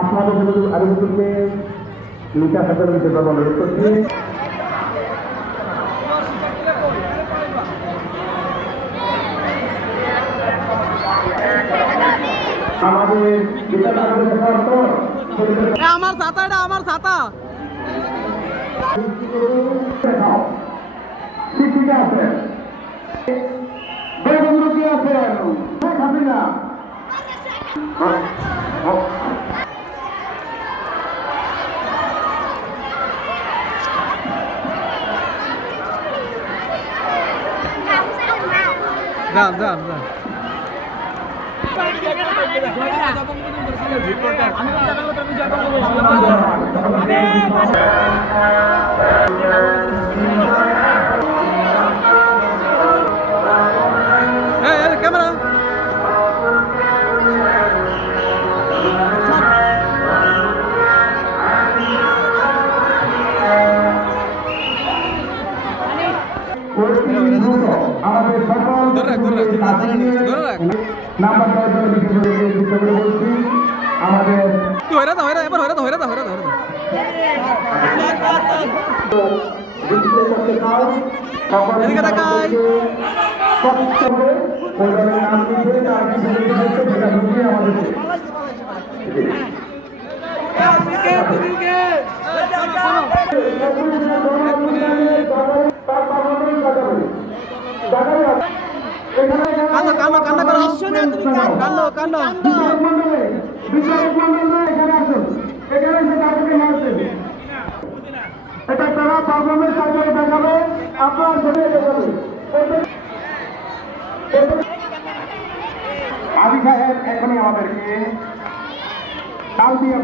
আপনাদের আরেকটুকে লিখা হাতের বিষয়ে অনুরোধ করছি। আমার ছাতা, এটা আমার ছাতা। শিক্ষিকা আছেন, বেগমরুকি আছেন, শেখ হাসিনা, যান যান যান। ক্যামেরা আমাদের সকল নাম্বার বলছি আমাদের এদিকে তাকাই। কান্না কান্না কান্না করো, কান্না কান্না। এটা তারা পারফরমেন্স সার্জারি দেখাবে, আপনার ছবি দেখাবে। আবি সাহেব এখনই আমাদেরকে কাল দিয়ে